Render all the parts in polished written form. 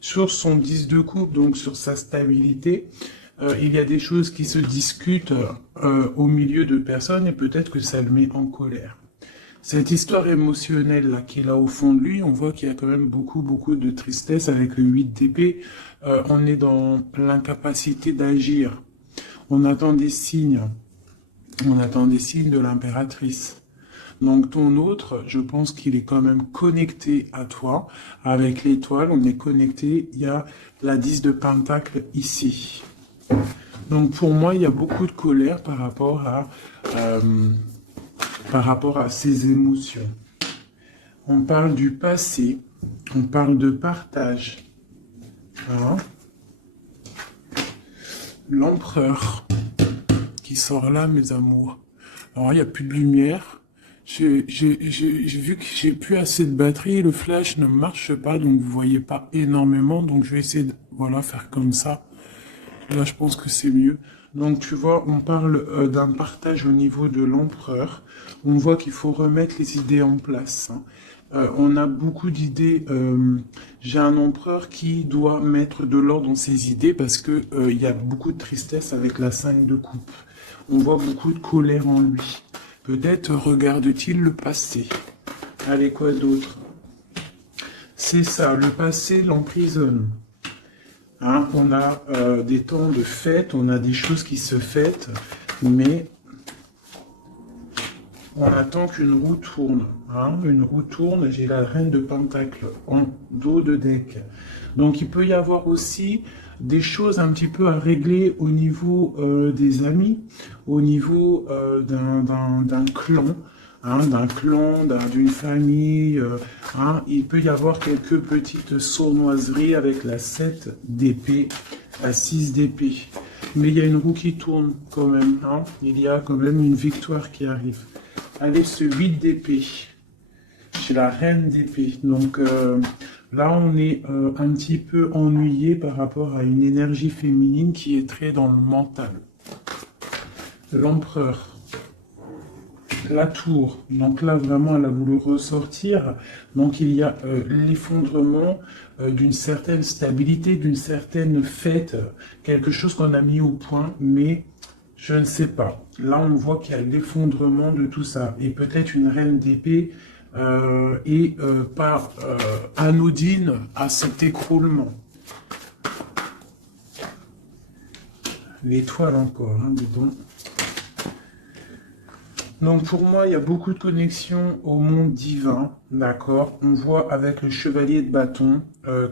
sur son 10 de coupe, donc sur sa stabilité, il y a des choses qui se discutent au milieu de personnes et peut-être que ça le met en colère. Cette histoire émotionnelle là qu'il a au fond de lui, on voit qu'il y a quand même beaucoup de tristesse avec le 8 d'épée. On est dans l'incapacité d'agir. On attend des signes. On attend des signes de l'impératrice. Donc ton autre, je pense qu'il est quand même connecté à toi. Avec l'étoile, on est connecté. Il y a la 10 de Pentacle ici. Donc pour moi, il y a beaucoup de colère par rapport à ces émotions. On parle du passé, on parle de partage. Voilà. L'empereur qui sort là, mes amours. Alors, il n'y a plus de lumière. J'ai vu que j'ai plus assez de batterie, le flash ne marche pas, donc vous voyez pas énormément, donc je vais essayer de, voilà, faire comme ça. Là, je pense que c'est mieux. Donc, tu vois, on parle d'un partage au niveau de l'empereur. On voit qu'il faut remettre les idées en place, hein. On a beaucoup d'idées. J'ai un empereur qui doit mettre de l'ordre dans ses idées parce que il y a beaucoup de tristesse avec la 5 de coupe. On voit beaucoup de colère en lui. Peut-être regarde-t-il le passé. Allez, quoi d'autre? C'est ça, le passé l'emprisonne. Hein, on a des temps de fête, on a des choses qui se fêtent, mais on attend qu'une roue tourne. Hein, une roue tourne, j'ai la reine de Pentacle en dos de deck. Donc il peut y avoir aussi des choses un petit peu à régler au niveau des amis, au niveau d'un clan. Hein, d'une famille, hein, il peut y avoir quelques petites sournoiseries avec la 7 d'épée, la 6 d'épée. Mais il y a une roue qui tourne quand même, hein, il y a quand même une victoire qui arrive. Allez, ce 8 d'épée, j'ai la reine d'épée. Donc là, on est un petit peu ennuyé par rapport à une énergie féminine qui est très dans le mental. L'empereur. La tour, donc là vraiment elle a voulu ressortir, donc il y a l'effondrement d'une certaine stabilité, d'une certaine fête, quelque chose qu'on a mis au point, mais je ne sais pas. Là on voit qu'il y a l'effondrement de tout ça, et peut-être une reine d'épée et pas anodine à cet écroulement. L'étoile encore, hein, dis donc. Donc pour moi, il y a beaucoup de connexions au monde divin, d'accord? On voit avec le chevalier de bâton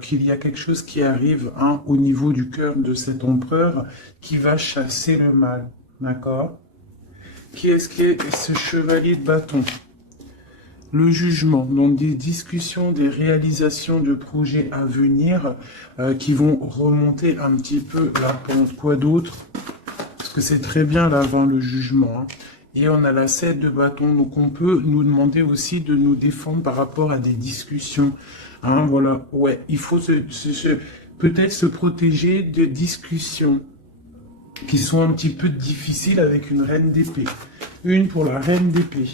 qu'il y a quelque chose qui arrive hein, au niveau du cœur de cet empereur qui va chasser le mal, d'accord? Qui est-ce qui est ce chevalier de bâton? Le jugement, donc des discussions, des réalisations de projets à venir qui vont remonter un petit peu la pente. Quoi d'autre? Parce que c'est très bien là avant le jugement, hein. Et on a la 7 de bâton, donc on peut nous demander aussi de nous défendre par rapport à des discussions. Hein, voilà, ouais, il faut peut-être se protéger de discussions qui sont un petit peu difficiles avec une reine d'épée. Une pour la reine d'épée.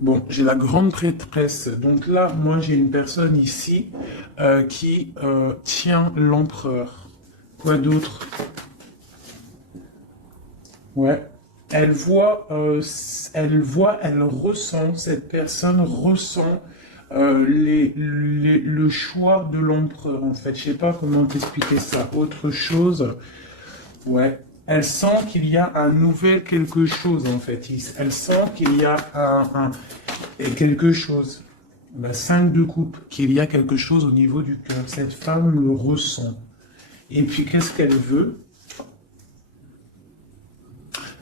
Bon, j'ai la grande prêtresse. Donc là, moi, j'ai une personne ici qui tient l'empereur. Quoi d'autre? Ouais. Elle ressent, cette personne ressent le choix de l'empereur, en fait. Je sais pas comment t'expliquer ça. Autre chose, ouais. Elle sent qu'il y a un nouvel quelque chose, en fait. Elle sent qu'il y a quelque chose. La 5 de coupe, qu'il y a quelque chose au niveau du cœur. Cette femme le ressent. Et puis, qu'est-ce qu'elle veut?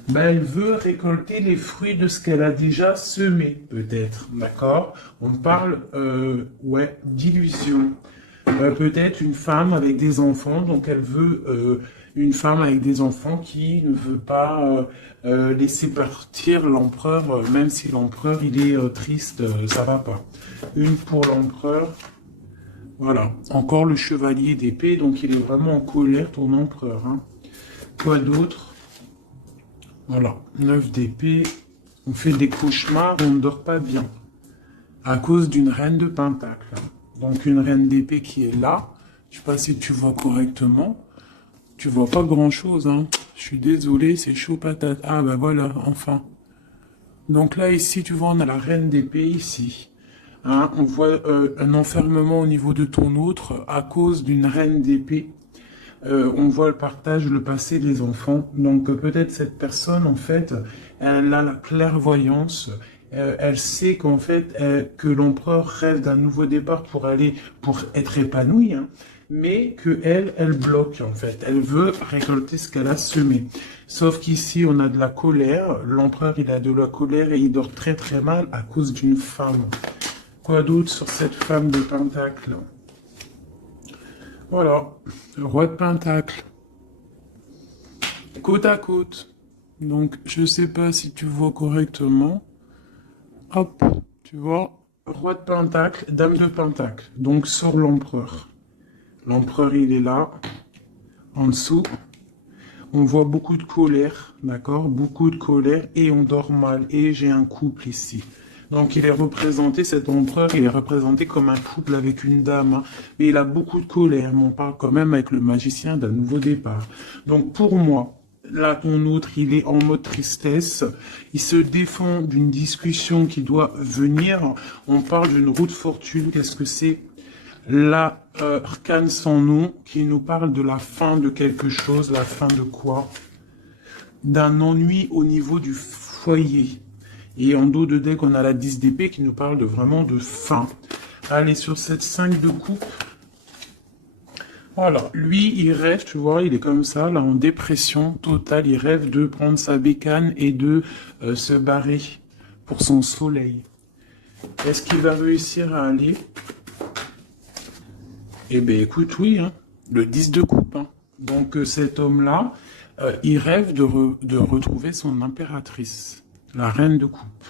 Ben, elle veut récolter les fruits de ce qu'elle a déjà semé, peut-être, d'accord? On parle, ouais, d'illusion. Peut-être une femme avec des enfants, donc elle veut une femme avec des enfants qui ne veut pas laisser partir l'empereur, même si l'empereur, il est triste, ça va pas. Une pour l'empereur, voilà. Encore le chevalier d'épée, donc il est vraiment en colère, ton empereur, hein. Quoi d'autre? Voilà, 9 d'épée, on fait des cauchemars, on ne dort pas bien, à cause d'une reine de pentacle. Donc une reine d'épée qui est là. Je sais pas si tu vois correctement. Tu vois pas grand-chose, hein. Je suis désolé, c'est chaud patate. Ah bah voilà, enfin. Donc là, ici, tu vois, on a la reine d'épée ici. Hein, on voit un enfermement au niveau de ton autre à cause d'une reine d'épée. On voit le partage, le passé des enfants. Donc peut-être cette personne, en fait, elle a la clairvoyance. Elle sait qu'en fait, que l'empereur rêve d'un nouveau départ pour être épanoui, hein, mais que elle bloque, en fait. Elle veut récolter ce qu'elle a semé. Sauf qu'ici, on a de la colère. L'empereur, il a de la colère et il dort très très mal à cause d'une femme. Quoi d'autre sur cette femme de Pentacle? Voilà, le roi de Pentacle, côte à côte. Donc, je sais pas si tu vois correctement. Hop, tu vois, roi de Pentacle, dame de Pentacle. Donc, sur l'empereur. L'empereur, il est là, en dessous. On voit beaucoup de colère, d'accord? Beaucoup de colère et on dort mal. Et j'ai un couple ici. Donc il est représenté, cet empereur, il est représenté comme un couple avec une dame. Hein. Mais il a beaucoup de colère. Mais on parle quand même avec le magicien d'un nouveau départ. Donc pour moi, là ton autre, il est en mode tristesse. Il se défend d'une discussion qui doit venir. On parle d'une roue de fortune. Qu'est-ce que c'est? L'arcane sans nom qui nous parle de la fin de quelque chose, la fin de quoi? D'un ennui au niveau du foyer. Et en dos de deck, on a la 10 d'épée qui nous parle de vraiment de fin. Allez, sur cette 5 de coupe. Voilà, lui, il rêve, tu vois, il est comme ça, là, en dépression totale. Il rêve de prendre sa bécane et de se barrer pour son soleil. Est-ce qu'il va réussir à aller? Eh bien, écoute, oui, hein, le 10 de coupe. Hein. Donc, cet homme-là, il rêve de retrouver son impératrice, la reine de coupe.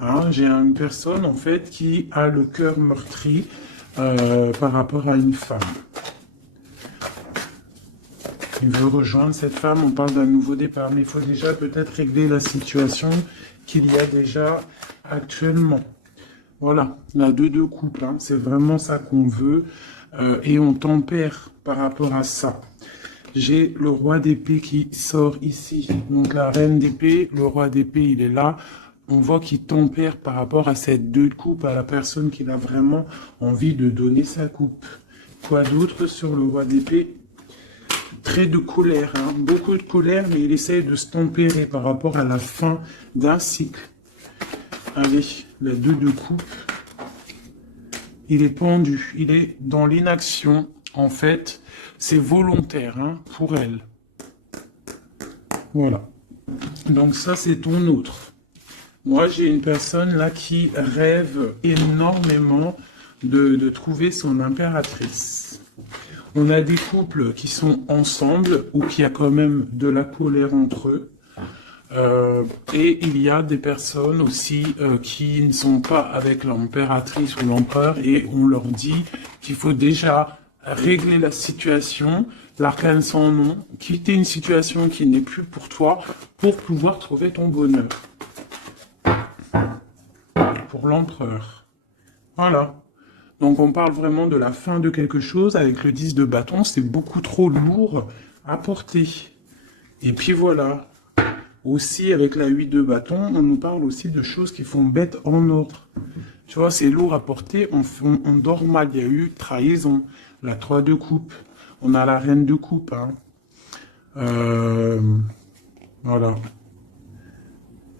Hein, j'ai une personne, en fait, qui a le cœur meurtri par rapport à une femme. Il veut rejoindre cette femme, on parle d'un nouveau départ, mais il faut déjà peut-être régler la situation qu'il y a déjà actuellement. Voilà, la 2 de coupe, hein, c'est vraiment ça qu'on veut, et on tempère par rapport à ça. J'ai le roi d'épée qui sort ici, donc la reine d'épée, le roi d'épée, il est là. On voit qu'il tempère par rapport à cette 2 de coupe, à la personne qui a vraiment envie de donner sa coupe. Quoi d'autre sur le roi d'épée? Très de colère, hein, beaucoup de colère, mais il essaye de se tempérer par rapport à la fin d'un cycle. Allez, la 2 de coupe. Il est pendu, il est dans l'inaction. En fait, c'est volontaire hein, pour elle. Voilà. Donc ça, c'est ton autre. Moi, j'ai une personne là qui rêve énormément de trouver son impératrice. On a des couples qui sont ensemble ou qui a quand même de la colère entre eux. Et il y a des personnes aussi qui ne sont pas avec l'impératrice ou l'empereur et on leur dit qu'il faut déjà régler la situation, l'arcane sans nom, quitter une situation qui n'est plus pour toi pour pouvoir trouver ton bonheur. Pour l'empereur. Voilà. Donc on parle vraiment de la fin de quelque chose avec le 10 de bâton, c'est beaucoup trop lourd à porter. Et puis voilà. Aussi, avec la 8 de bâton, on nous parle aussi de choses qui font bête en ordre. Tu vois, c'est lourd à porter, on dort mal, il y a eu trahison. La 3 de coupe, on a la reine de coupe. Hein. Voilà.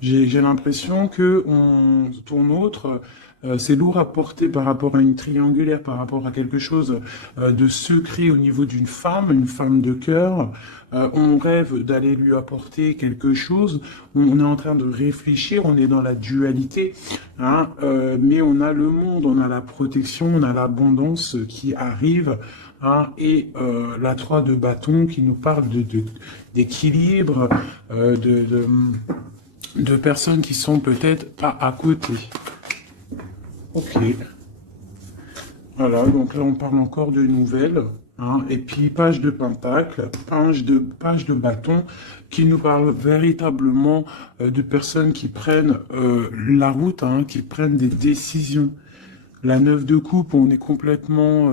J'ai l'impression que ton autre, c'est lourd à porter par rapport à une triangulaire, par rapport à quelque chose de secret au niveau d'une femme, une femme de cœur. On rêve d'aller lui apporter quelque chose. On est en train de réfléchir, on est dans la dualité, hein, mais on a le monde, on a la protection, on a l'abondance qui arrive. Hein, et la 3 de bâton qui nous parle d'équilibre, de personnes qui sont peut-être pas à côté. Ok. Voilà, donc là on parle encore de nouvelles. Hein, et puis page de pentacle, page de bâton, qui nous parle véritablement de personnes qui prennent la route, hein, qui prennent des décisions. La 9 de coupe, on est complètement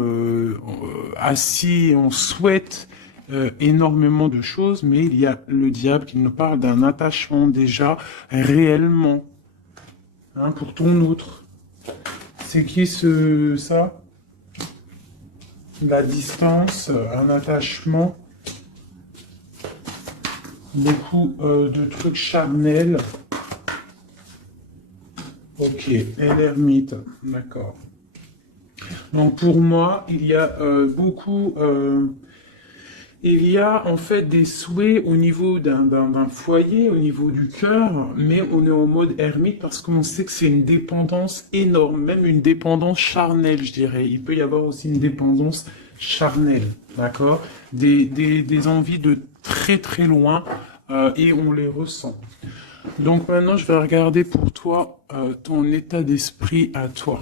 assis, on souhaite énormément de choses, mais il y a le diable qui nous parle d'un attachement déjà réellement, hein, pour ton autre. C'est qui ça? La distance, un attachement, beaucoup de trucs charnels. Ok, et l'ermite, d'accord. Donc pour moi, il y a il y a en fait des souhaits au niveau d'un foyer, au niveau du cœur, mais on est en mode ermite parce qu'on sait que c'est une dépendance énorme, même une dépendance charnelle, je dirais. Il peut y avoir aussi une dépendance charnelle, d'accord? Des envies de très très loin et on les ressent. Donc maintenant, je vais regarder pour toi ton état d'esprit à toi,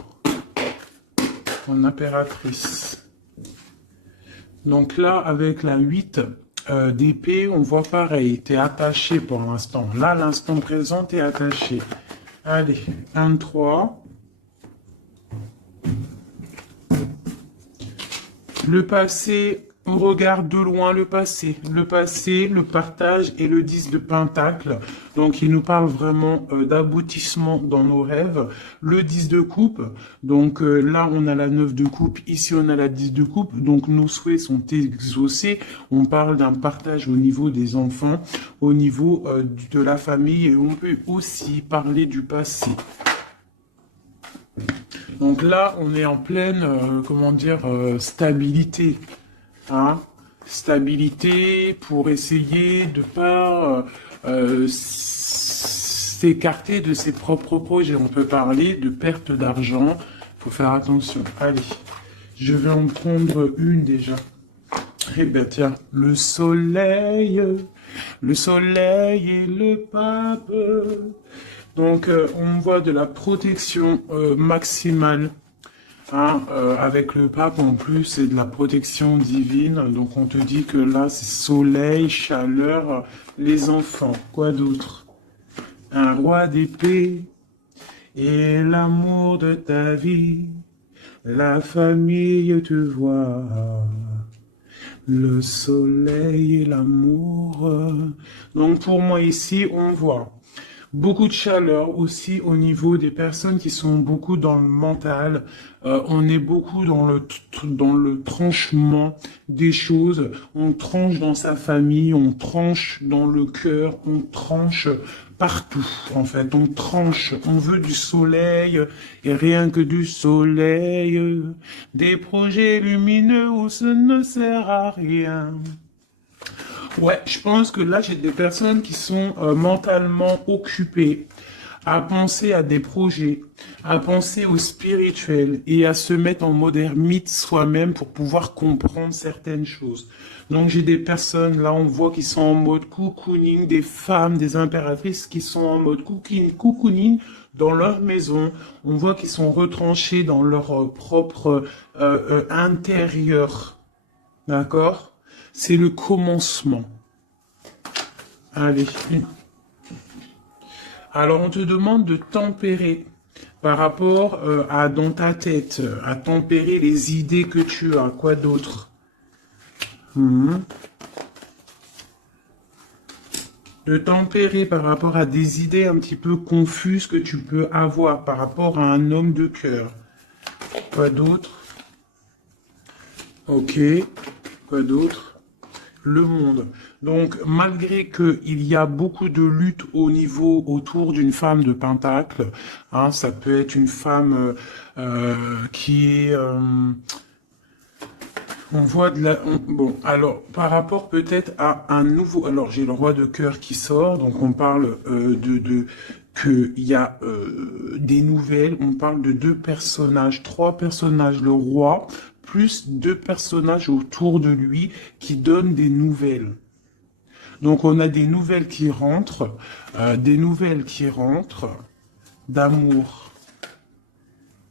ton impératrice. Donc là, avec la 8 d'épée, on voit pareil, tu es attaché pour l'instant. Là, l'instant présent, tu es attaché. Allez, 1, 3. Le passé, on regarde de loin le passé, le partage et le 10 de pentacle. Donc il nous parle vraiment d'aboutissement dans nos rêves. Le 10 de coupe, donc là on a la 9 de coupe, ici on a la 10 de coupe, donc nos souhaits sont exaucés. On parle d'un partage au niveau des enfants, au niveau de la famille et on peut aussi parler du passé. Donc là, on est en pleine, stabilité. Hein, stabilité pour essayer de pas s'écarter de ses propres projets. On peut parler de perte d'argent. Faut faire attention. Allez, je vais en prendre une déjà. Eh ben tiens, le soleil et le pape. Donc on voit de la protection maximale. Hein, avec le pape en plus, c'est de la protection divine. Donc on te dit que là, c'est soleil, chaleur, les enfants. Quoi d'autre? Un roi d'épée et l'amour de ta vie. La famille te voit. Le soleil et l'amour. Donc pour moi ici, on voit beaucoup de chaleur aussi au niveau des personnes qui sont beaucoup dans le mental. On est beaucoup dans le tranchement des choses. On tranche dans sa famille, on tranche dans le cœur, on tranche partout. En fait, on tranche. On veut du soleil et rien que du soleil. Des projets lumineux où ce ne sert à rien. Ouais, je pense que là, j'ai des personnes qui sont mentalement occupées à penser à des projets, à penser au spirituel et à se mettre en mode ermite soi-même pour pouvoir comprendre certaines choses. Donc j'ai des personnes, là on voit qui sont en mode cocooning, des femmes, des impératrices qui sont en mode cocooning dans leur maison. On voit qu'ils sont retranchés dans leur propre intérieur. D'accord? C'est le commencement. Allez. Alors, on te demande de tempérer par rapport à dans ta tête, à tempérer les idées que tu as. Quoi d'autre? De tempérer par rapport à des idées un petit peu confuses que tu peux avoir par rapport à un homme de cœur. Quoi d'autre? Ok. Quoi d'autre? Le monde. Donc, malgré qu'il y a beaucoup de lutte au niveau autour d'une femme de pentacle, hein, ça peut être une femme qui est... on voit de la... bon, alors, par rapport peut-être à un nouveau... Alors, j'ai le roi de cœur qui sort, donc on parle qu'il y a des nouvelles, on parle de 2 personnages, 3 personnages, le roi, plus 2 personnages autour de lui qui donnent des nouvelles. Donc on a des nouvelles qui rentrent d'amour.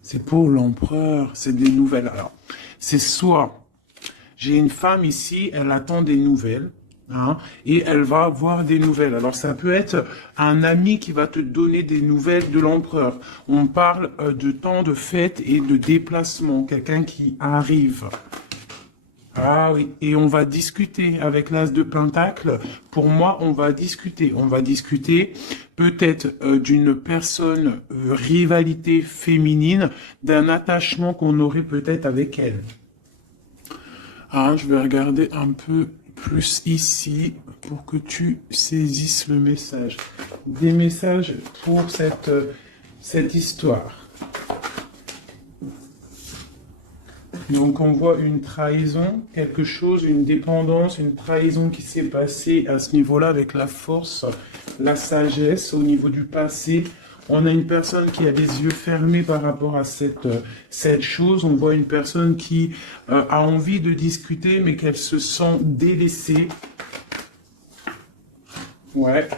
C'est pour l'empereur, c'est des nouvelles. Alors, c'est soit, j'ai une femme ici, elle attend des nouvelles, hein, et elle va avoir des nouvelles. Alors ça peut être un ami qui va te donner des nouvelles de l'empereur. On parle de temps de fête et de déplacement, quelqu'un qui arrive. Ah oui, et on va discuter avec l'as de Pentacle. Pour moi, on va discuter. On va discuter peut-être d'une personne, rivalité féminine, d'un attachement qu'on aurait peut-être avec elle. Ah, je vais regarder un peu plus ici pour que tu saisisses le message. Des messages pour cette histoire. Donc on voit une trahison, quelque chose, une dépendance, une trahison qui s'est passée à ce niveau-là avec la force, la sagesse au niveau du passé. On a une personne qui a les yeux fermés par rapport à cette chose. On voit une personne qui a envie de discuter mais qu'elle se sent délaissée. Ouais.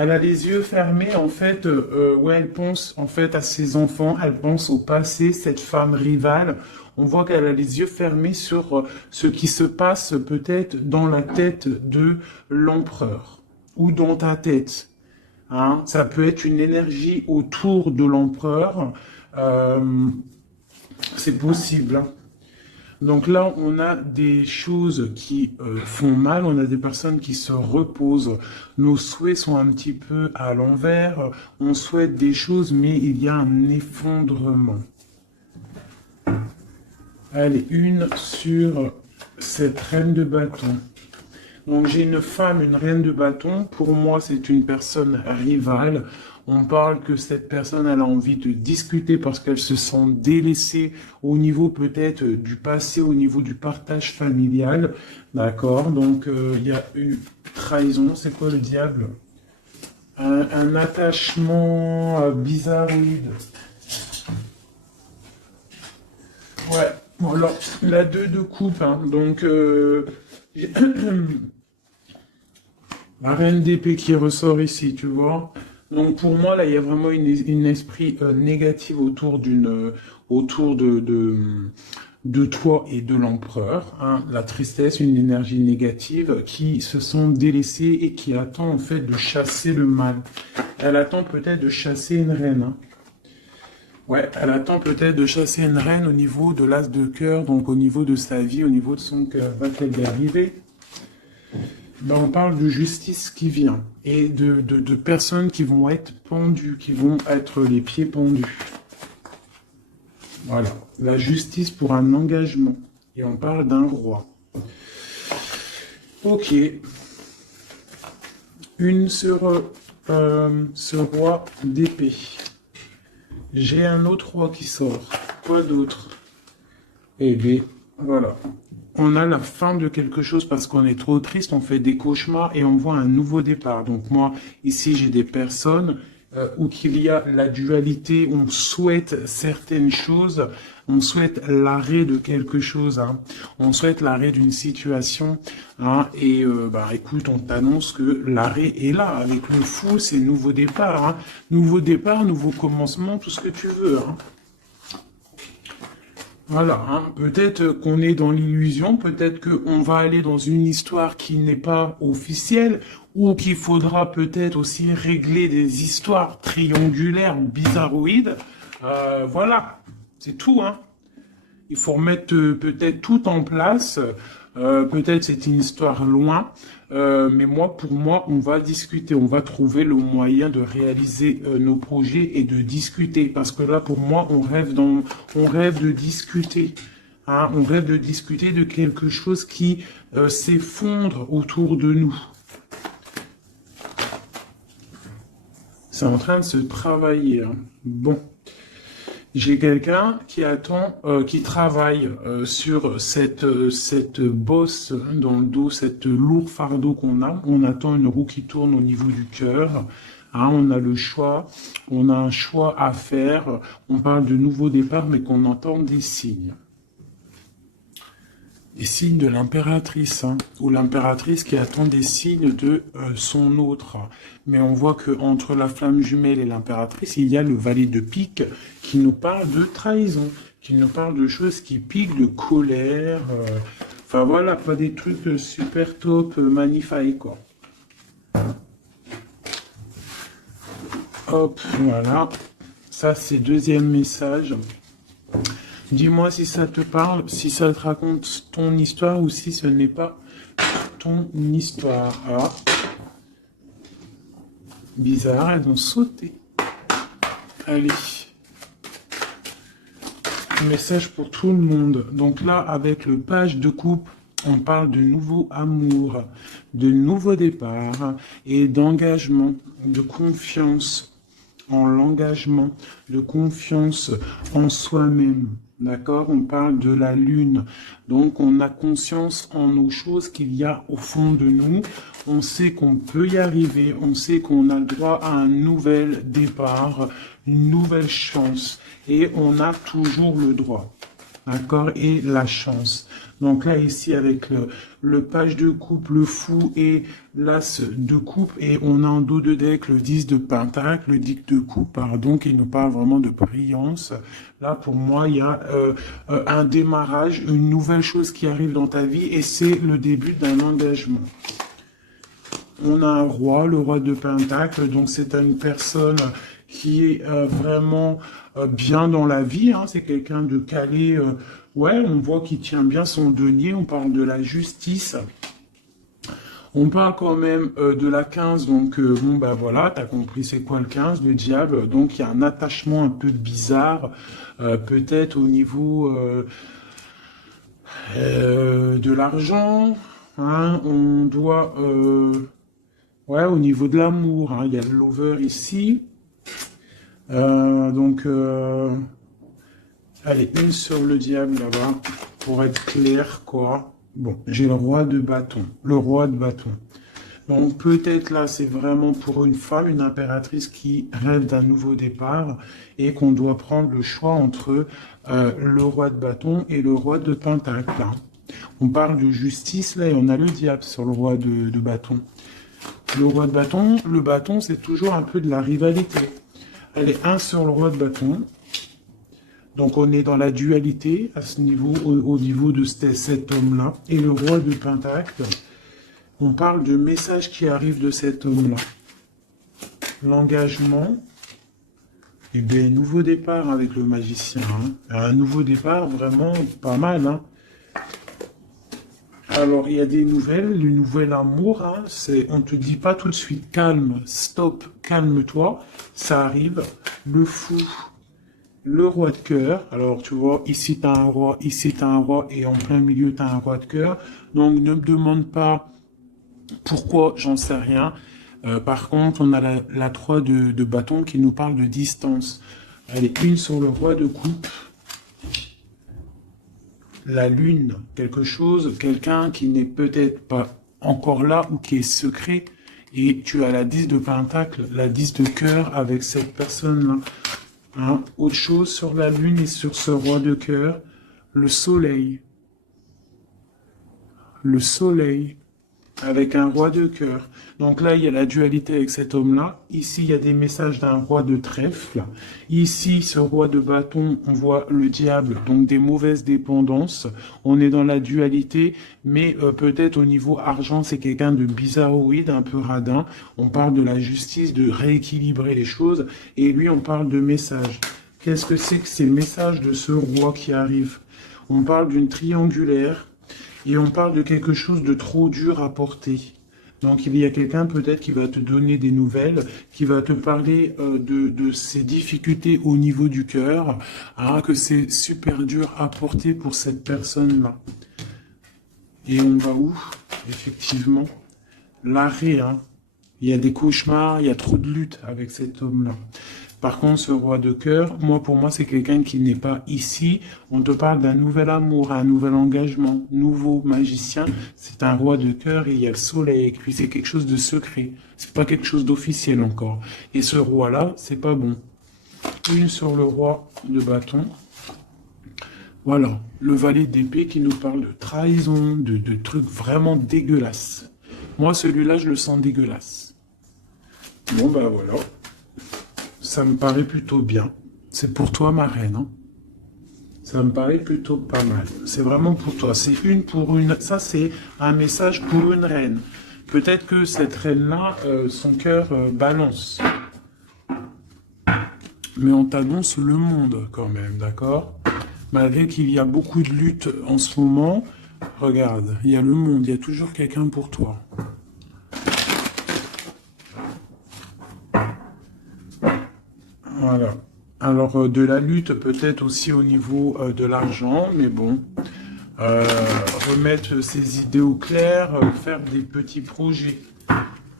Elle a les yeux fermés, en fait, ouais, elle pense en fait à ses enfants, elle pense au passé, cette femme rivale. On voit qu'elle a les yeux fermés sur ce qui se passe peut-être dans la tête de l'empereur ou dans ta tête. Hein. Ça peut être une énergie autour de l'empereur. C'est possible. Hein. Donc là, on a des choses qui font mal, on a des personnes qui se reposent. Nos souhaits sont un petit peu à l'envers. On souhaite des choses, mais il y a un effondrement. Allez, une sur cette reine de bâton. Donc j'ai une femme, une reine de bâton. Pour moi, c'est une personne rivale. On parle que cette personne, elle a envie de discuter parce qu'elle se sent délaissée au niveau peut-être du passé, au niveau du partage familial. D'accord. Donc il y a eu trahison. C'est quoi le diable? Un attachement bizarroïde. Ouais. Bon, alors, la 2 de coupe. Hein, donc... la reine d'épée qui ressort ici, tu vois. Donc pour moi, là, il y a vraiment une esprit négatif autour de toi et de l'empereur. Hein. La tristesse, une énergie négative qui se sent délaissée et qui attend en fait de chasser le mal. Elle attend peut-être de chasser une reine. Hein. Ouais, elle attend peut-être de chasser une reine au niveau de l'as de cœur, donc au niveau de sa vie, au niveau de son cœur. Va-t-elle y arriver? Ben, on parle de justice qui vient et de personnes qui vont être pendues, qui vont être les pieds pendus. Voilà, la justice pour un engagement. Et on parle d'un roi. Ok. Une sur ce roi d'épée. J'ai un autre roi qui sort. Quoi d'autre? Eh bien, voilà. On a la fin de quelque chose parce qu'on est trop triste, on fait des cauchemars et on voit un nouveau départ. Donc moi, ici, j'ai des personnes où qu'il y a la dualité, on souhaite certaines choses, on souhaite l'arrêt de quelque chose, hein. On souhaite l'arrêt d'une situation, hein, et bah écoute, on t'annonce que l'arrêt est là, avec le fou, c'est nouveau départ, hein. Nouveau départ, nouveau commencement, tout ce que tu veux, hein. Voilà, hein. Peut-être qu'on est dans l'illusion, peut-être qu'on va aller dans une histoire qui n'est pas officielle, ou qu'il faudra peut-être aussi régler des histoires triangulaires ou bizarroïdes. Voilà, c'est tout, hein. Il faut remettre peut-être tout en place. Peut-être c'est une histoire loin, mais pour moi, on va discuter, on va trouver le moyen de réaliser nos projets et de discuter, parce que là, pour moi, on rêve de discuter, hein, on rêve de discuter de quelque chose qui s'effondre autour de nous. C'est en train de se travailler. Hein. Bon. J'ai quelqu'un qui attend, qui travaille sur cette bosse dans le dos, cette lourd fardeau qu'on a. On attend une roue qui tourne au niveau du cœur. Hein, on a le choix, on a un choix à faire. On parle de nouveau départ, mais qu'on entend des signes. Des signes de l'impératrice, hein, ou l'impératrice qui attend des signes de son autre. Mais on voit que entre la flamme jumelle et l'impératrice, il y a le valet de pique qui nous parle de trahison, qui nous parle de choses qui piquent, de colère. Enfin voilà, pas des trucs super top, magnifiques quoi. Hop, voilà. Ça, c'est deuxième message. Dis-moi si ça te parle, si ça te raconte ton histoire ou si ce n'est pas ton histoire. Ah. Bizarre, elles ont sauté. Allez. Message pour tout le monde. Donc là, avec le page de coupe, on parle de nouveau amour, de nouveau départ et d'engagement, de confiance en l'engagement, de confiance en soi-même. D'accord? On parle de la lune. Donc, on a conscience en nos choses qu'il y a au fond de nous. On sait qu'on peut y arriver. On sait qu'on a le droit à un nouvel départ, une nouvelle chance. Et on a toujours le droit. D'accord? Et la chance. Donc là, ici, avec le page de coupe, le fou et l'as de coupe, et on a en dos de deck le 10 de pentacle, le 10 de coupe, pardon, qui nous parle vraiment de brillance. Là, pour moi, il y a un démarrage, une nouvelle chose qui arrive dans ta vie, et c'est le début d'un engagement. On a un roi, le roi de pentacle, donc c'est une personne qui est vraiment bien dans la vie, hein, c'est quelqu'un de calé, ouais, on voit qu'il tient bien son denier, on parle de la justice, on parle quand même de la 15, donc bon bah voilà, t'as compris c'est quoi le 15, le diable, donc il y a un attachement un peu bizarre, peut-être au niveau de l'argent, hein, on doit... ouais, au niveau de l'amour, hein, il y a le lover ici. Donc, allez, une sur le diable là-bas, pour être clair, quoi. Bon, j'ai le roi de bâton. Le roi de bâton. Donc, peut-être là, c'est vraiment pour une femme, une impératrice qui rêve d'un nouveau départ et qu'on doit prendre le choix entre le roi de bâton et le roi de pentacle. Hein. On parle de justice, là, et on a le diable sur le roi de bâton. Le roi de bâton, le bâton, c'est toujours un peu de la rivalité. Allez, un sur le roi de bâton. Donc, on est dans la dualité à ce niveau, au niveau de cet homme-là. Et le roi de pentacle, on parle de messages qui arrivent de cet homme-là. L'engagement. Et bien, nouveau départ avec le magicien. Hein. Un nouveau départ vraiment pas mal, hein. Alors, il y a des nouvelles, le nouvel amour, hein, on te dit pas tout de suite, calme, stop, calme-toi, ça arrive, le fou, le roi de cœur, alors tu vois, ici tu as un roi, ici tu as un roi, et en plein milieu tu as un roi de cœur, donc ne me demande pas pourquoi, j'en sais rien. Par contre, on a la 3 de bâton qui nous parle de distance. Allez, une sur le roi de coupe. La lune, quelque chose, quelqu'un qui n'est peut-être pas encore là ou qui est secret, et tu as la 10 de pentacle, la 10 de cœur avec cette personne-là. Hein? Autre chose sur la lune et sur ce roi de cœur, le soleil. Le soleil avec un roi de cœur. Donc là, il y a la dualité avec cet homme-là. Ici, il y a des messages d'un roi de trèfle. Ici, ce roi de bâton, on voit le diable, donc des mauvaises dépendances. On est dans la dualité, mais peut-être au niveau argent, c'est quelqu'un de bizarroïde, un peu radin. On parle de la justice, de rééquilibrer les choses. Et lui, on parle de messages. Qu'est-ce que c'est que ces messages de ce roi qui arrive? On parle d'une triangulaire. Et on parle de quelque chose de trop dur à porter. Donc il y a quelqu'un peut-être qui va te donner des nouvelles, qui va te parler de ses difficultés au niveau du cœur, hein, que c'est super dur à porter pour cette personne-là. Et on va où? Effectivement, l'arrêt. Hein. Il y a des cauchemars, il y a trop de lutte avec cet homme-là. Par contre, ce roi de cœur, pour moi, c'est quelqu'un qui n'est pas ici. On te parle d'un nouvel amour, un nouvel engagement, nouveau magicien. C'est un roi de cœur et il y a le soleil avec lui. C'est quelque chose de secret. C'est pas quelque chose d'officiel encore. Et ce roi-là, c'est pas bon. Une sur le roi de bâton. Voilà. Le valet d'épée qui nous parle de trahison, de trucs vraiment dégueulasses. Moi, celui-là, je le sens dégueulasse. Bon, bah voilà. Ça me paraît plutôt bien. C'est pour toi, ma reine. Hein. Ça me paraît plutôt pas mal. C'est vraiment pour toi. C'est une pour une. Ça, c'est un message pour une reine. Peut-être que cette reine-là, son cœur balance. Mais on t'annonce le monde quand même, d'accord? Malgré qu'il y a beaucoup de luttes en ce moment, regarde, il y a le monde, il y a toujours quelqu'un pour toi. Voilà. Alors, de la lutte, peut-être aussi au niveau de l'argent, mais bon, remettre ses idées au clair, faire des petits projets.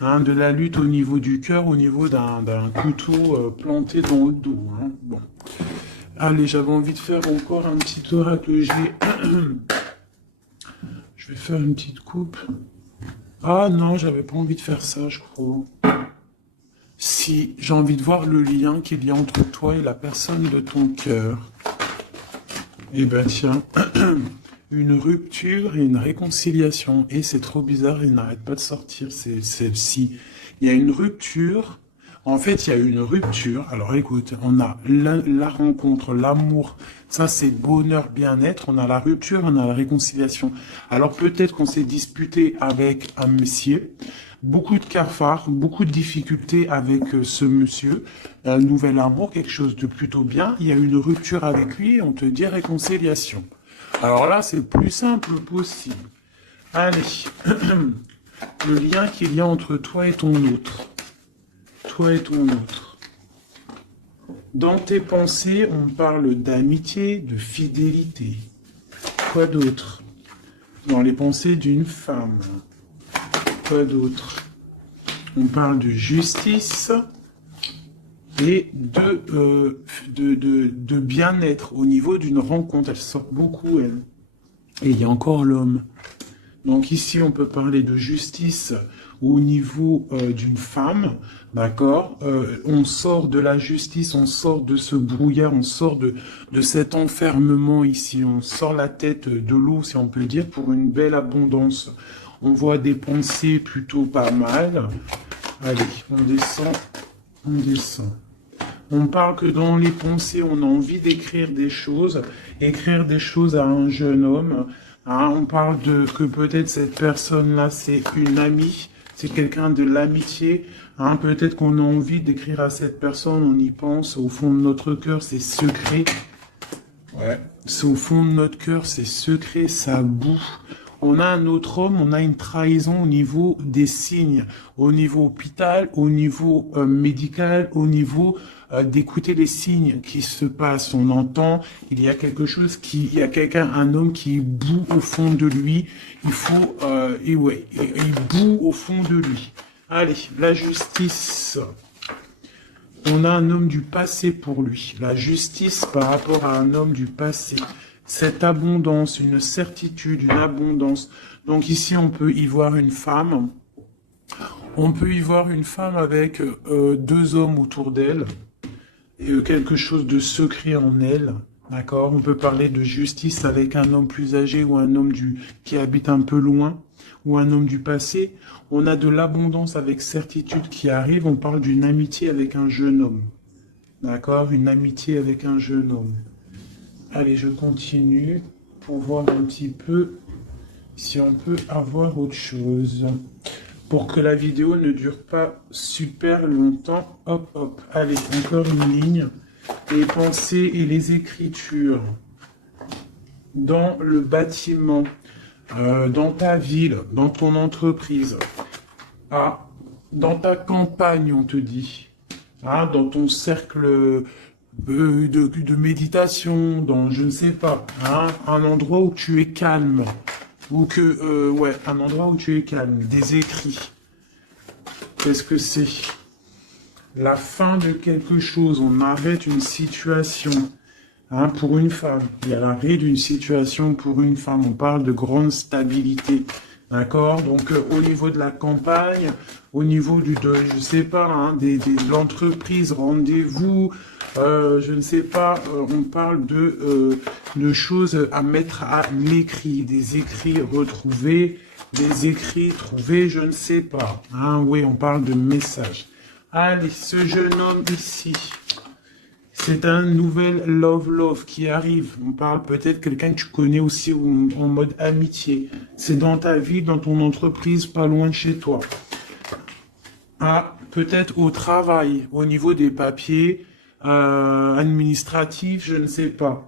Hein, de la lutte au niveau du cœur, au niveau d'un couteau planté dans le dos. Hein. Bon. Allez, j'avais envie de faire encore un petit oracle. Je vais faire une petite coupe. Ah non, j'avais pas envie de faire ça, je crois. Si, j'ai envie de voir le lien qu'il y a entre toi et la personne de ton cœur. Eh ben tiens, une rupture et une réconciliation. Et c'est trop bizarre, il n'arrête pas de sortir, c'est celle-ci. Il y a une rupture. En fait, il y a une rupture. Alors écoute, on a la rencontre, l'amour. Ça, c'est bonheur, bien-être. On a la rupture, on a la réconciliation. Alors peut-être qu'on s'est disputé avec un monsieur. Beaucoup de cafards, beaucoup de difficultés avec ce monsieur. Un nouvel amour, quelque chose de plutôt bien. Il y a une rupture avec lui et on te dit réconciliation. Alors là, c'est le plus simple possible. Allez, le lien qu'il y a entre toi et ton autre. Toi et ton autre. Dans tes pensées, on parle d'amitié, de fidélité. Quoi d'autre? Dans les pensées d'une femme. Quoi d'autre? On parle de justice et de bien-être au niveau d'une rencontre. Elle sort beaucoup, elle. Et il y a encore l'homme. Donc ici, on peut parler de justice au niveau d'une femme, d'accord? On sort de la justice, on sort de ce brouillard, on sort de cet enfermement ici. On sort la tête de l'eau, si on peut dire, pour une belle abondance. On voit des pensées plutôt pas mal. Allez, on descend, on descend. On parle que dans les pensées, on a envie d'écrire des choses à un jeune homme. Hein, on parle que peut-être cette personne-là, c'est une amie, c'est quelqu'un de l'amitié. Hein, peut-être qu'on a envie d'écrire à cette personne, on y pense, au fond de notre cœur, c'est secret. Ouais, c'est au fond de notre cœur, c'est secret, ça boue. On a un autre homme, on a une trahison au niveau des signes, au niveau hôpital, au niveau médical, au niveau d'écouter les signes qui se passent. On entend, il y a quelque chose il y a quelqu'un, un homme qui boue au fond de lui. Il faut, il boue au fond de lui. Allez, la justice. On a un homme du passé pour lui. La justice par rapport à un homme du passé. Cette abondance, une certitude, une abondance. Donc ici, on peut y voir une femme. On peut y voir une femme avec deux hommes autour d'elle. Et quelque chose de secret en elle. D'accord? On peut parler de justice avec un homme plus âgé ou un homme qui habite un peu loin. Ou un homme du passé. On a de l'abondance avec certitude qui arrive. On parle d'une amitié avec un jeune homme. D'accord? Une amitié avec un jeune homme. Allez, je continue pour voir un petit peu si on peut avoir autre chose. Pour que la vidéo ne dure pas super longtemps. Hop, hop. Allez, encore une ligne. Les pensées et les écritures. Dans le bâtiment. Dans ta ville. Dans ton entreprise. Ah, dans ta campagne, on te dit. Ah, dans ton cercle de méditation, dans je ne sais pas, hein, un endroit où tu es calme, ou un endroit où tu es calme, des écrits. Qu'est-ce que c'est? La fin de quelque chose, on arrête une situation, hein, pour une femme. Il y a l'arrêt d'une situation pour une femme, on parle de grande stabilité. D'accord? Donc, au niveau de la campagne, au niveau je sais pas, hein, de l'entreprise, rendez-vous, je ne sais pas, on parle de choses à mettre à l'écrit, des écrits retrouvés, des écrits trouvés, je ne sais pas. Hein, oui, on parle de messages. Allez, ce jeune homme ici, C'est un nouvel love qui arrive. On parle peut-être quelqu'un que tu connais aussi en mode amitié. C'est dans ta vie, dans ton entreprise, pas loin de chez toi. Ah, peut-être au travail, au niveau des papiers administratifs, je ne sais pas.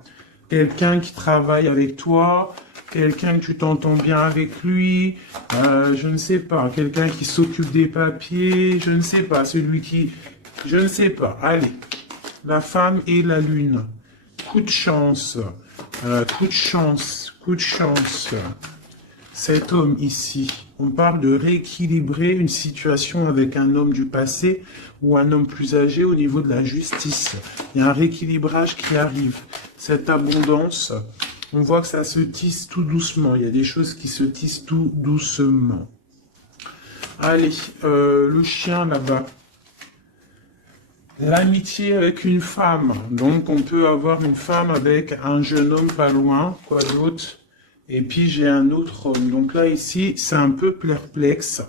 Quelqu'un qui travaille avec toi, quelqu'un que tu t'entends bien avec lui, je ne sais pas. Quelqu'un qui s'occupe des papiers, je ne sais pas. Celui qui... Je ne sais pas. Allez. La femme et la lune. Coup de chance. Coup de chance. Coup de chance. Cet homme ici, on parle de rééquilibrer une situation avec un homme du passé ou un homme plus âgé au niveau de la justice. Il y a un rééquilibrage qui arrive. Cette abondance, on voit que ça se tisse tout doucement. Il y a des choses qui se tissent tout doucement. Allez, le chien là-bas. L'amitié avec une femme. Donc, on peut avoir une femme avec un jeune homme pas loin. Quoi d'autre? Et puis, j'ai un autre homme. Donc là, ici, c'est un peu perplexe.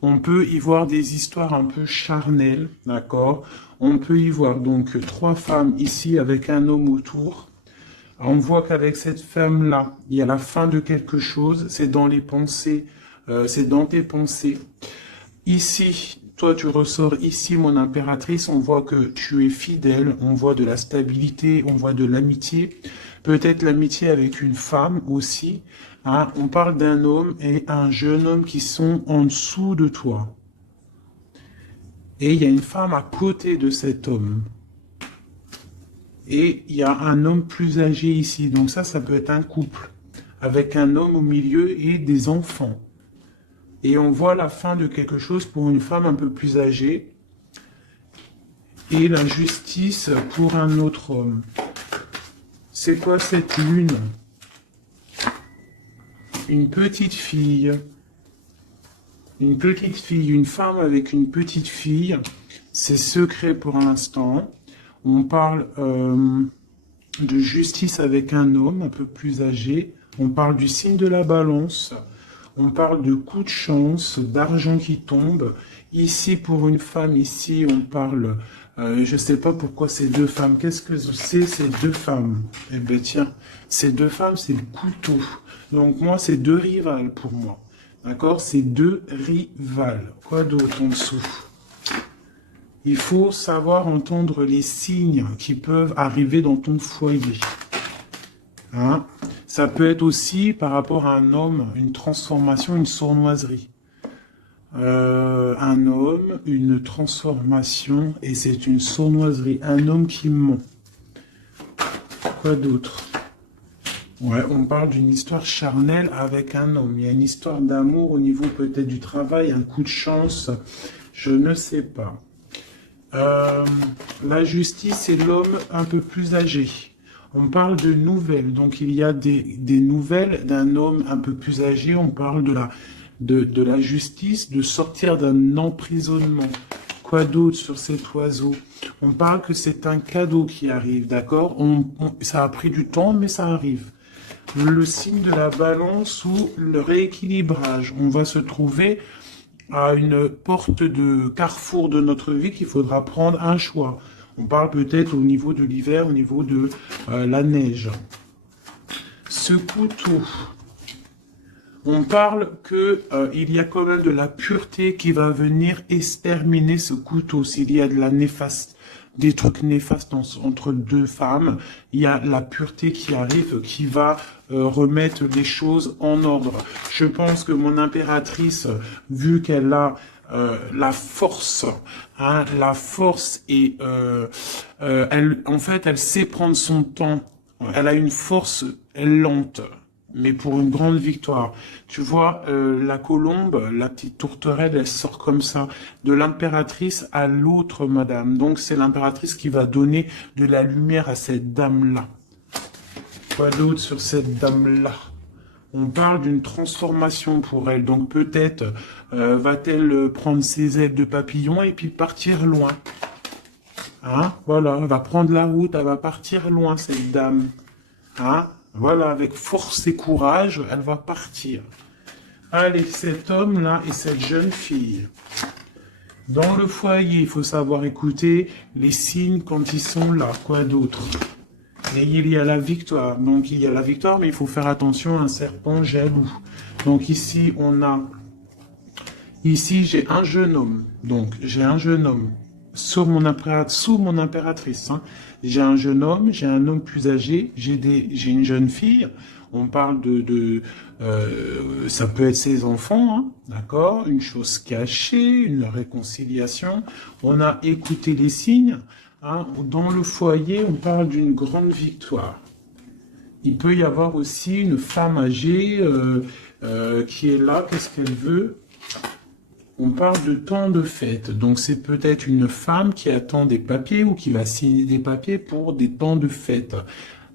On peut y voir des histoires un peu charnelles, d'accord? On peut y voir donc 3 femmes ici avec un homme autour. On voit qu'avec cette femme-là, il y a la fin de quelque chose. C'est dans les pensées. C'est dans tes pensées. Ici, toi, tu ressors ici, mon impératrice, on voit que tu es fidèle, on voit de la stabilité, on voit de l'amitié, peut-être l'amitié avec une femme aussi. Hein. On parle d'un homme et un jeune homme qui sont en dessous de toi. Et il y a une femme à côté de cet homme. Et il y a un homme plus âgé ici. Donc ça peut être un couple, avec un homme au milieu et des enfants. Et on voit la fin de quelque chose pour une femme un peu plus âgée. Et la justice pour un autre homme. C'est quoi cette lune? Une petite fille. Une petite fille, une femme avec une petite fille. C'est secret pour l'instant. On parle de justice avec un homme un peu plus âgé. On parle du signe de la balance. On parle de coup de chance, d'argent qui tombe. Ici, pour une femme, ici, on parle... je ne sais pas pourquoi ces 2 femmes. Qu'est-ce que c'est ces 2 femmes? Eh bien, tiens, ces 2 femmes, c'est le couteau. Donc, moi, c'est 2 rivales pour moi. D'accord? C'est 2 rivales. Quoi d'autre en dessous? Il faut savoir entendre les signes qui peuvent arriver dans ton foyer. Hein? Ça peut être aussi par rapport à un homme, une transformation, une sournoiserie. Un homme, une transformation, et c'est une sournoiserie. Un homme qui ment. Quoi d'autre? Ouais, on parle d'une histoire charnelle avec un homme. Il y a une histoire d'amour au niveau peut-être du travail, un coup de chance, je ne sais pas. La justice, c'est l'homme un peu plus âgé. On parle de nouvelles, donc il y a des nouvelles d'un homme un peu plus âgé. On parle de la justice, de sortir d'un emprisonnement. Quoi d'autre sur cet oiseau? On parle que c'est un cadeau qui arrive, d'accord? Ça a pris du temps, mais ça arrive. Le signe de la balance ou le rééquilibrage. On va se trouver à une porte de carrefour de notre vie qu'il faudra prendre un choix. On parle peut-être au niveau de l'hiver, au niveau de la neige. Ce couteau, on parle que il y a quand même de la pureté qui va venir exterminer ce couteau. S'il y a de la néfaste, des trucs néfastes entre 2 femmes, il y a la pureté qui arrive, qui va remettre les choses en ordre. Je pense que mon impératrice, vu qu'elle a la force, hein, la force et en fait, elle sait prendre son temps. Elle a une force lente, mais pour une grande victoire. Tu vois, la colombe, la petite tourterelle, elle sort comme ça, de l'impératrice à l'autre madame. Donc, c'est l'impératrice qui va donner de la lumière à cette dame-là. Quoi d'autre sur cette dame-là? On parle d'une transformation pour elle. Donc, peut-être va-t-elle prendre ses ailes de papillon et puis partir loin. Hein? Voilà, elle va prendre la route, elle va partir loin, cette dame. Hein? Voilà, avec force et courage, elle va partir. Allez, cet homme-là et cette jeune fille. Dans le foyer, il faut savoir écouter les signes quand ils sont là. Quoi d'autre? Et il y a la victoire. Donc, il y a la victoire, mais il faut faire attention à un serpent jaloux. Donc, ici, ici, j'ai un jeune homme. Donc, j'ai un jeune homme sous mon impératrice. Hein. J'ai un jeune homme, j'ai un homme plus âgé, j'ai une jeune fille. On parle ça peut être ses enfants, hein, d'accord? Une chose cachée, une réconciliation. On a écouté les signes. Hein. Dans le foyer, on parle d'une grande victoire. Il peut y avoir aussi une femme âgée qui est là. Qu'est-ce qu'elle veut? On parle de temps de fête, donc c'est peut-être une femme qui attend des papiers ou qui va signer des papiers pour des temps de fête.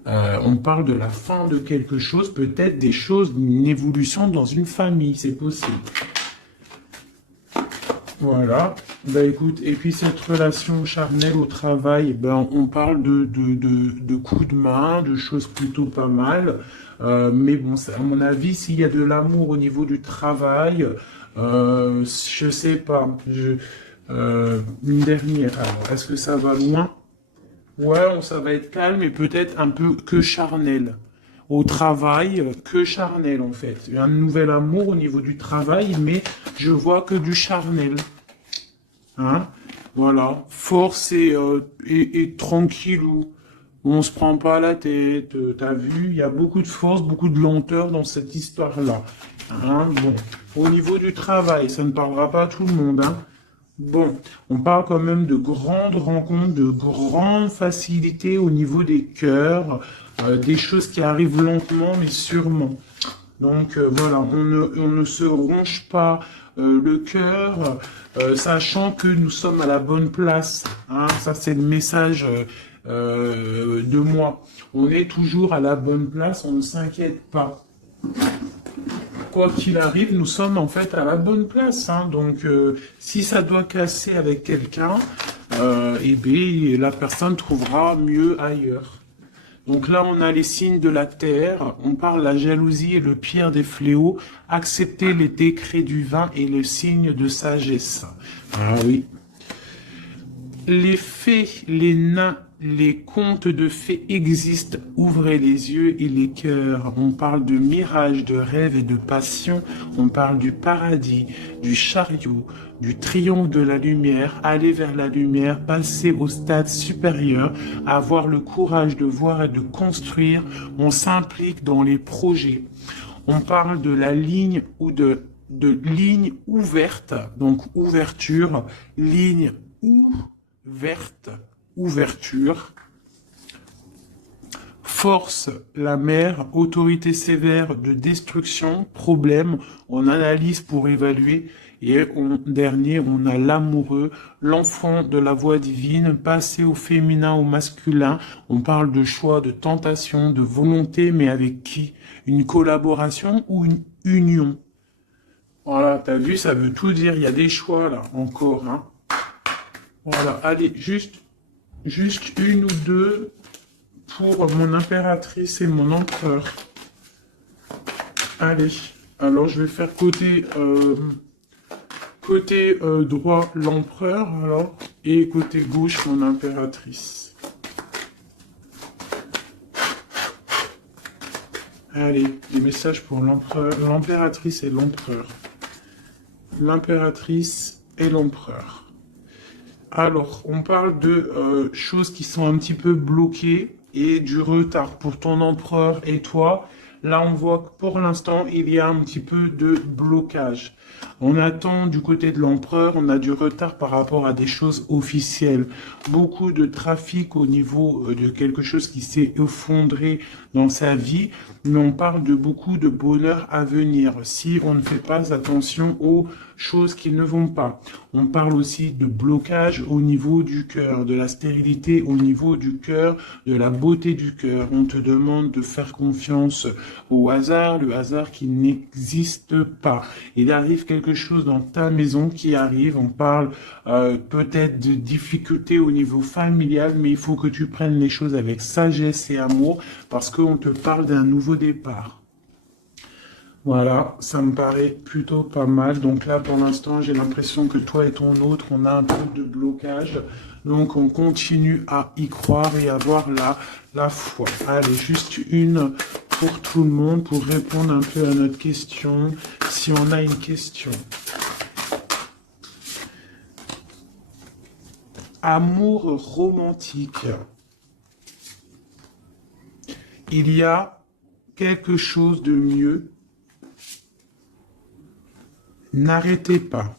On parle de la fin de quelque chose, peut-être des choses, une évolution dans une famille, c'est possible. Voilà. Ben écoute, et puis cette relation charnelle au travail, ben on parle de coups de main, de choses plutôt pas mal. Mais bon, à mon avis, s'il y a de l'amour au niveau du travail, je sais pas. Une dernière. Alors, est-ce que ça va loin? Ouais, ça va être calme et peut-être un peu que charnel. Au travail, que charnel en fait. Il y a un nouvel amour au niveau du travail, mais je vois que du charnel. Hein? Voilà. Force et tranquillou. On se prend pas la tête. T'as vu, il y a beaucoup de force, beaucoup de lenteur dans cette histoire-là. Hein? Bon. Au niveau du travail, ça ne parlera pas à tout le monde. Hein? Bon, on parle quand même de grandes rencontres, de grandes facilités au niveau des cœurs, des choses qui arrivent lentement mais sûrement. Donc voilà, on ne se ronge pas le cœur, sachant que nous sommes à la bonne place. Hein, ça c'est le message de moi. On est toujours à la bonne place, on ne s'inquiète pas. Quoi qu'il arrive, nous sommes en fait à la bonne place. Hein. Donc, si ça doit casser avec quelqu'un, eh bien, la personne trouvera mieux ailleurs. Donc là, on a les signes de la terre. On parle de la jalousie et le pire des fléaux. Accepter les décrets du vin et le signe de sagesse. Ah oui. Les fées, les nains, les contes de fées existent. Ouvrez les yeux et les cœurs. On parle de mirage, de rêve et de passion. On parle du paradis, du chariot, du triomphe de la lumière. Aller vers la lumière, passer au stade supérieur, avoir le courage de voir et de construire. On s'implique dans les projets. On parle de la ligne ou de ligne ouverte, donc ouverture, ligne ouverte, ouverture, force, la mer, autorité sévère de destruction, problème, on analyse pour évaluer, et dernier, on a l'amoureux, l'enfant de la voix divine, passer au féminin, au masculin, on parle de choix, de tentation, de volonté, mais avec qui? Une collaboration ou une union? Voilà, t'as vu, ça veut tout dire, il y a des choix là, encore, hein. Voilà, allez, juste une ou deux pour mon impératrice et mon empereur. Allez, alors je vais faire côté droit l'empereur, alors, et côté gauche mon impératrice. Allez, des messages pour l'empereur, l'impératrice et l'empereur. L'impératrice et l'empereur. Alors, on parle de choses qui sont un petit peu bloquées et du retard pour ton empereur et toi. Là, on voit que pour l'instant, il y a un petit peu de blocage. On attend du côté de l'empereur, on a du retard par rapport à des choses officielles. Beaucoup de trafic au niveau de quelque chose qui s'est effondré dans sa vie, mais on parle de beaucoup de bonheur à venir si on ne fait pas attention aux choses qui ne vont pas. On parle aussi de blocage au niveau du cœur, de la stérilité au niveau du cœur, de la beauté du cœur. On te demande de faire confiance au hasard, le hasard qui n'existe pas. Il arrive quelque chose dans ta maison qui arrive, on parle peut-être de difficultés au niveau familial, mais il faut que tu prennes les choses avec sagesse et amour, parce qu'on te parle d'un nouveau départ. Voilà, ça me paraît plutôt pas mal. Donc là, pour l'instant, j'ai l'impression que toi et ton autre, on a un peu de blocage. Donc on continue à y croire et avoir la foi. Allez, juste une pour tout le monde pour répondre un peu à notre question, si on a une question. Amour romantique. Il y a quelque chose de mieux. N'arrêtez pas.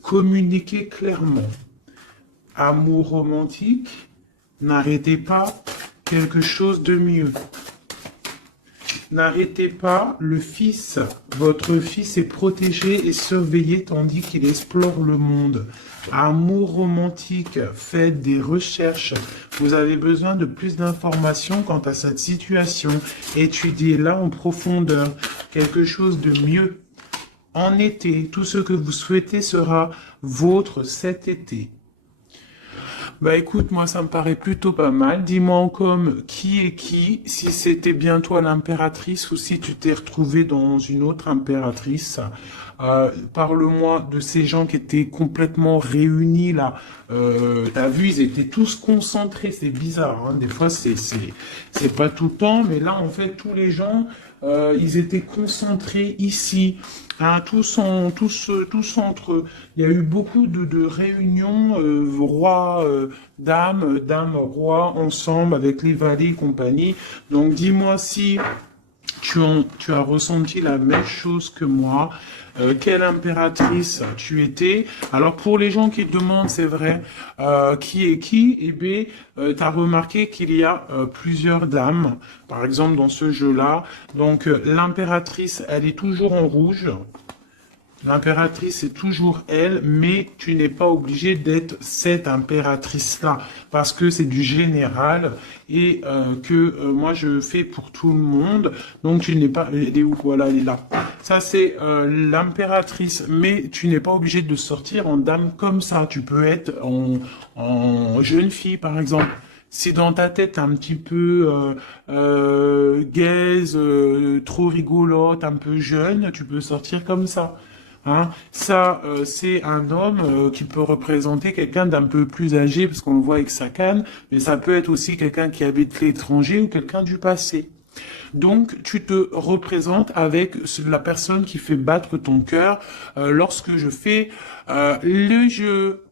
Communiquez clairement. Amour romantique. N'arrêtez pas. Quelque chose de mieux. N'arrêtez pas, le fils, votre fils est protégé et surveillé tandis qu'il explore le monde. Amour romantique, faites des recherches. Vous avez besoin de plus d'informations quant à cette situation. Étudiez-la en profondeur. Quelque chose de mieux. En été, tout ce que vous souhaitez sera vôtre cet été. Bah écoute, moi ça me paraît plutôt pas mal. Dis-moi en com qui est qui, si c'était bien toi l'impératrice ou si tu t'es retrouvé dans une autre impératrice. Parle-moi de ces gens qui étaient complètement réunis là. T'as vu, ils étaient tous concentrés. C'est bizarre, hein. Des fois c'est pas tout le temps, mais là en fait tous les gens ils étaient concentrés ici. Hein, tous entre eux. Il y a eu beaucoup de réunions, roi, dame, roi, ensemble, avec les valets et compagnie. Donc, dis-moi si tu as ressenti la même chose que moi. Quelle impératrice tu étais? Alors, pour les gens qui demandent, c'est vrai, qui est qui? Eh bien, tu as remarqué qu'il y a plusieurs dames, par exemple, dans ce jeu-là. Donc, l'impératrice, elle est toujours en rouge. L'impératrice, c'est toujours elle, mais tu n'es pas obligé d'être cette impératrice-là, parce que c'est du général et que moi je fais pour tout le monde. Donc tu n'es pas... Elle est où? Voilà, elle est là. Ça, c'est l'impératrice, mais tu n'es pas obligé de sortir en dame comme ça. Tu peux être en jeune fille, par exemple. Si dans ta tête t'es un petit peu gaze, trop rigolote, un peu jeune, tu peux sortir comme ça. Hein, ça, c'est un homme qui peut représenter quelqu'un d'un peu plus âgé, parce qu'on le voit avec sa canne, mais ça peut être aussi quelqu'un qui habite l'étranger ou quelqu'un du passé. Donc, tu te représentes avec la personne qui fait battre ton cœur lorsque je fais le jeu.